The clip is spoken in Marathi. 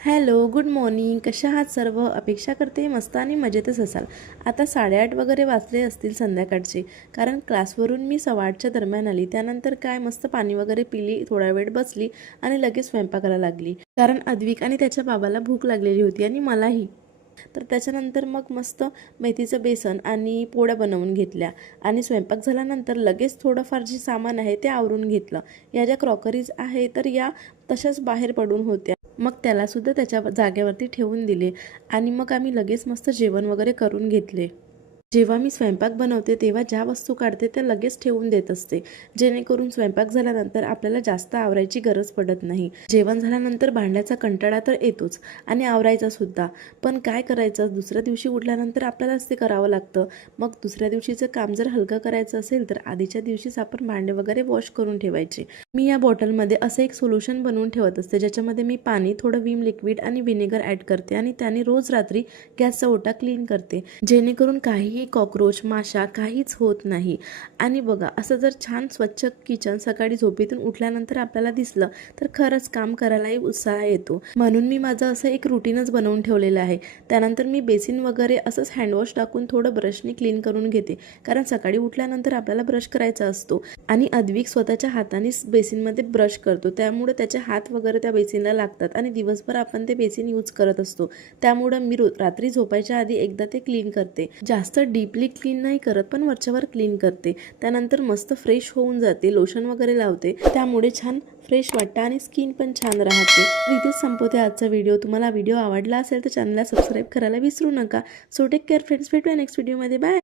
Hello, good morning. कशा आहात सर्व? अपेक्षा करते मस्त आणि मजेतच असाल. आता 8:30 वगैरे वाजले असतील संध्याकाळचे, कारण क्लासवरून मी 8:15च्या दरम्यान आली. त्यानंतर काय मस्त पाणी वगैरे पिली, थोडा वेळ बसली आणि लगेच स्वयंपाकाला लागली. कारण अद्विक आणि त्याच्या बाबाला भूक लागलेली होती आणि मलाही. तर त्याच्यानंतर मग मस्त मेथीचं बेसन आणि पोळ्या बनवून घेतल्या आणि स्वयंपाक झाल्यानंतर लगेच थोडंफार जे सामान आहे ते आवरून घेतलं. या ज्या क्रॉकरीज आहे तर या तशाच बाहेर पडून होत्या. मग त्यालासुद्धा त्याच्या जागेवरती ठेवून दिले आणि मग आम्ही लगेच मस्त जेवण वगैरे करून घेतले. जेव्हा मी स्वयंपाक बनवते तेव्हा ज्या वस्तू काढते त्या लगेच ठेवून देत असते, जेणेकरून स्वयंपाक झाल्यानंतर आपल्याला जास्त आवरायची गरज पडत नाही. जेवण झाल्यानंतर भांड्याचा कंटाळा तर येतोच आणि आवरायचा सुद्धा, पण काय करायचं, दुसऱ्या दिवशी उठल्यानंतर आपल्यालाच ते करावं लागतं. मग दुसऱ्या दिवशीचं काम जर हलकं करायचं असेल तर आधीच्या दिवशीच आपण भांडे वगैरे वॉश करून ठेवायचे. मी या बॉटलमध्ये असं एक सोल्युशन बनवून ठेवत असते, ज्याच्यामध्ये मी पाणी, थोडं विम लिक्विड आणि व्हिनेगर ॲड करते आणि त्याने रोज रात्री गॅसचा ओटा क्लीन करते, जेणेकरून काहीही कॉकरोच, माशा काहीच होत नाही. आणि बघा, असं जर छान स्वच्छ किचन सकाळी झोपेतून उठल्यानंतर आपल्याला दिसलं तर खरंच काम करायलाही उत्साह येतो. म्हणून मी माझं असं एक रुटीनच बनवून ठेवलेलं आहे. त्यानंतर मी बेसिन वगैरे असंच हँडवॉश टाकून थोडं ब्रशने क्लीन करून घेते, कारण सकाळी उठल्यानंतर आपल्याला ब्रश करायचा असतो आणि अद्विक स्वतःच्या हातानेच बेसिनमध्ये ब्रश करतो, त्यामुळे त्याचे हात वगैरे त्या बेसिनला लागतात आणि दिवसभर आपण ते बेसिन यूज करत असतो. त्यामुळं मी रात्री झोपायच्या आधी एकदा ते क्लीन करते. जास्त डीपली क्लीन नाही करत, पण वरच्यावर क्लीन करते. त्यानंतर मस्त फ्रेश होऊन जाते, लोशन वगैरे लावते, त्यामुळे छान फ्रेश वाटतं आणि स्किन पण छान राहते. तर इथेच संपवते आजचा व्हिडिओ. तुम्हाला व्हिडिओ आवडला असेल तर चॅनलला सबस्क्राईब करायला विसरू नका. सो टेक केअर फ्रेंड्स, भेटूया नेक्स्ट व्हिडिओमध्ये. बाय.